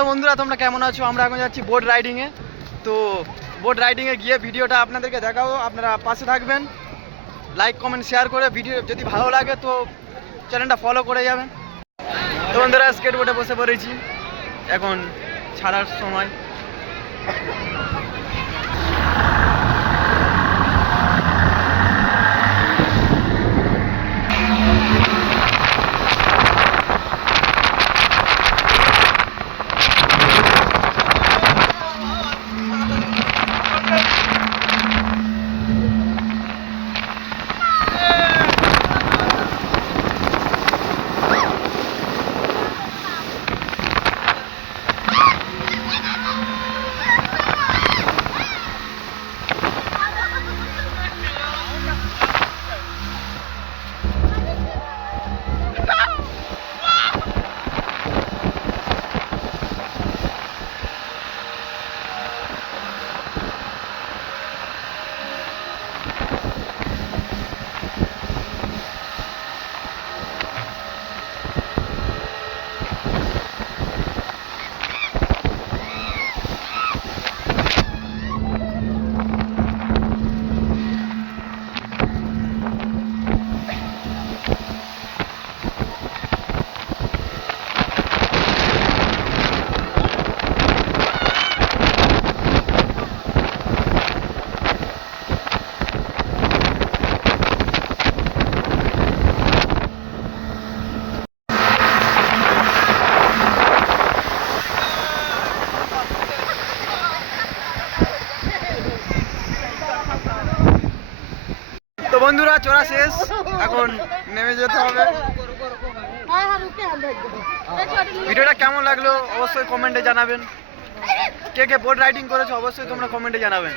Hello বন্ধুরা, তোমরা কেমন আছো? আমরা এখন যাচ্ছি বোট রাইডিংয়ে। তো বোট রাইডিংয়ে গিয়ে ভিডিওটা আপনাদেরকে দেখাবো, আপনারা পাশে থাকবেন। লাইক কমেন্ট শেয়ার করে ভিডিও যদি ভালো লাগে তো চ্যানেলটা ফলো করে যাবেন। তো বন্ধুরা, স্কেট বোটে বসে পড়েছি, এখন ছাড়ার সময়। তো বন্ধুরা, চড়া শেষ, এখন নেমে যেতে হবে। ভিডিওটা কেমন লাগলো অবশ্যই কমেন্টে জানাবেন। কে কে বোট রাইডিং করেছো অবশ্যই তোমরা কমেন্টে জানাবেন।